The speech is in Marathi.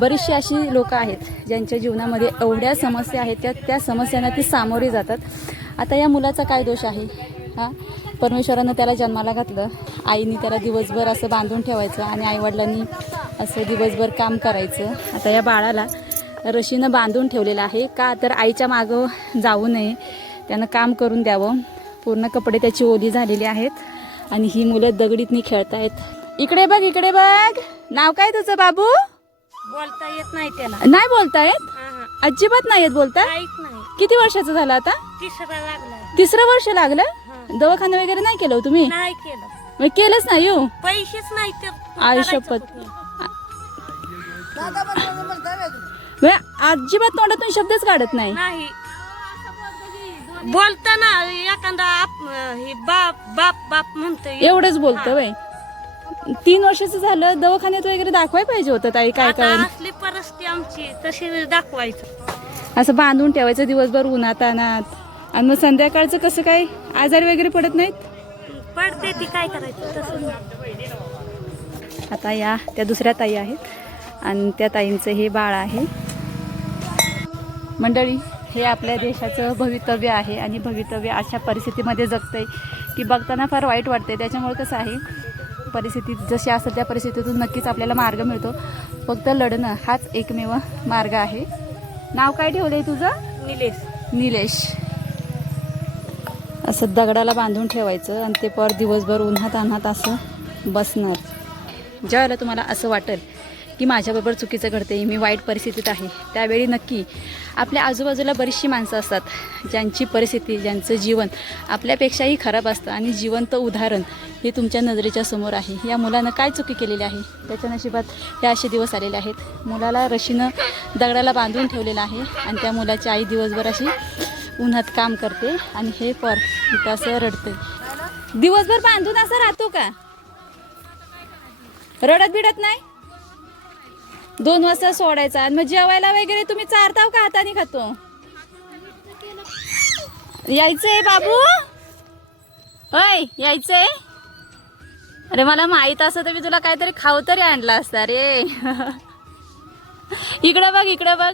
बरीचशी अशी लोक आहेत ज्यांच्या जीवनामध्ये एवढ्या समस्या आहेत त्या त्या समस्यांना ती सामोरी जातात. आता या मुलाचा काय दोष आहे? हां? परमेश्वरानं त्याला जन्माला घातलं. आईने त्याला दिवसभर असं बांधून ठेवायचं आणि आईवडिलांनी असं दिवसभर काम करायचं. आता या बाळाला रशीनं बांधून ठेवलेलं आहे. का तर आईच्या मागं जाऊ नये. त्यानं काम करून द्यावं. पूर्ण कपडे त्याची ओली झालेली आहेत आणि ही मुलं दगडीतनी खेळतायत. इकडे बघ इकडे बघ. नाव काय तुझं बाबू? बोलता येत नाही त्याला. नाही बोलतायत हा, हा. अजिबात नाही येत बोलता? काहीच नाही किती वर्षाचं झालं आता? तिसरा वर्ष लागलं. दवाखाना वगैरे नाही केलं हो तुम्ही? नाही केलं. मग केलंच नाही हो? पैसेच नाही तर. कुठून? म्हणजे अजिबात तोंडातून शब्दच काढत नाही. नाही. बोलताना एखादा आप हे बाप बाप बाप म्हणतोय. एवढंच बोलतं वय तीन वर्षाचं झालं दवाखान्यात वगैरे दाखवाय पाहिजे होतं ताई काय आता काय? असली परिस्थिती आमची तशी दाखवायचं. असं बांधून ठेवायचं दिवसभर उन्हात अनात आणि मग संध्याकाळचं कसं काय? आजारी वगैरे पडत नाहीत? पडते ती काय करायचं? तसं. आता या त्या दुसऱ्या ताई आहेत. आणि त्या ताईंचं हे बाळ आहे. मंडळी हे आपल्या देशाचं भवितव्य आहे आणि भवितव्य अशा परिस्थितीमध्ये जगतंय. की बघताना फार वाईट वाटते त्याच्यामुळे कसं आहे? परिस्थिती जशी असेल त्या परिस्थितीतून नक्कीच आपल्याला मार्ग मिळतो. फक्त लढणं हाच एकमेव मार्ग आहे. नाव काय ठेवलं आहे तुझं? निलेश. निलेश. असं दगडाला बांधून ठेवायचं आणि ते पर दिवसभर उन्हात अनात असं बसणार. ज्यावेळेला तुम्हाला असं वाटेल की माझ्याबरोबर चुकीचं घडते मी वाईट परिस्थितीत आहे. त्यावेळी नक्की आपल्या आजूबाजूला बरीचशी माणसं असतात ज्यांची परिस्थिती ज्यांचं जीवन आपल्यापेक्षाही खराब असतं आणि जिवंत उदाहरण हे तुमच्या नजरेच्या समोर आहे. या मुलानं काय चुकी केलेली आहे? त्याच्या नशिबात हे असे दिवस आलेले आहेत. मुलाला रशीनं दगडाला बांधून ठेवलेलं आहे आणि त्या मुलाची आई दिवसभर अशी उन्हात काम करते आणि हे पर इथं असं रडते दिवसभर बांधून असं राहतो का? रडत बिडत नाही? दोन वाजता सोडायचा. आणि मग जेवायला वगैरे तुम्ही चारताव का हाताने खातो? यायचंय बाबू? होय यायचंय? अरे मला माहीत असं तर मी तुला काहीतरी खाऊ तरी आणला असता रे इकडे बघ इकडे बघ.